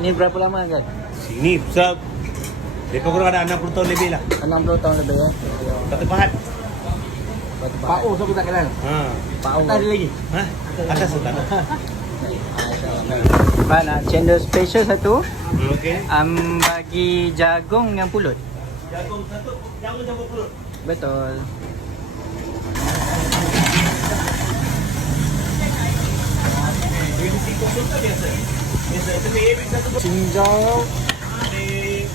Ini berapa lama kan? Sini lebih kurang ada 60 tahun lebih lah. 60 tahun lebih ya. Batu Pahat. Batu Pak Pahat. O saya tak kenal. Ha. Pak O. Ada lagi. Ha? Atas tu tak ada. Pak nak cendol special satu. Okey. Bagi jagung yang pulut. Jagung satu, jagung pulut. Betul. Biasa satu Cincau.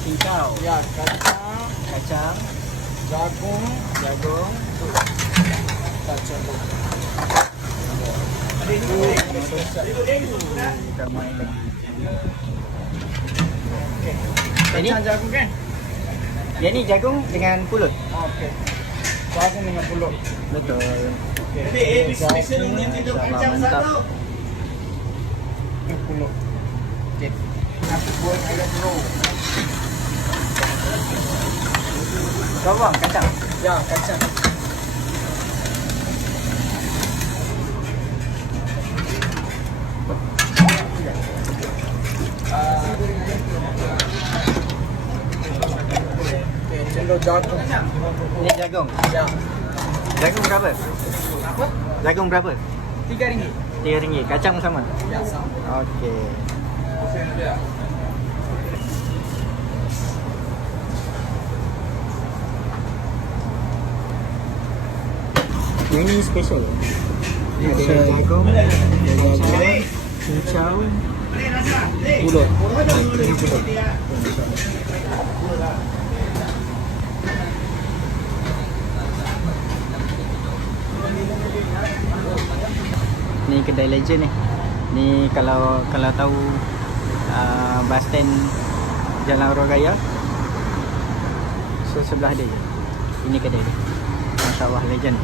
Cincau. Ya, kacang. Kacang. Jagung. Jagung. Kacang. Kita main lagi. Ini Kacang jagung kan? Yang ni jagung dengan pulut. Okey. Jagung dengan pulut. Betul. special ini tidur InsyaAllah kacang mantap. satu. Pulut. Okey. Nasi goreng ayam roll. Kau buang kacang. Ya, kacang. Okey, cendol jagung. Ini jagung. Ya. Jagung berapa? Apa? Jagung berapa? RM3. RM3. Kacang sama. Ya, sama. Okey. Yang ni special. Dia ada jagung, kacang, cincau, pulut. Ini pulut. Ni kedai legend ni. Ni kalau tahu bus stand Jalan Rogaya, so sebelah dia je. Ini kedai dia. Masya-Allah legend.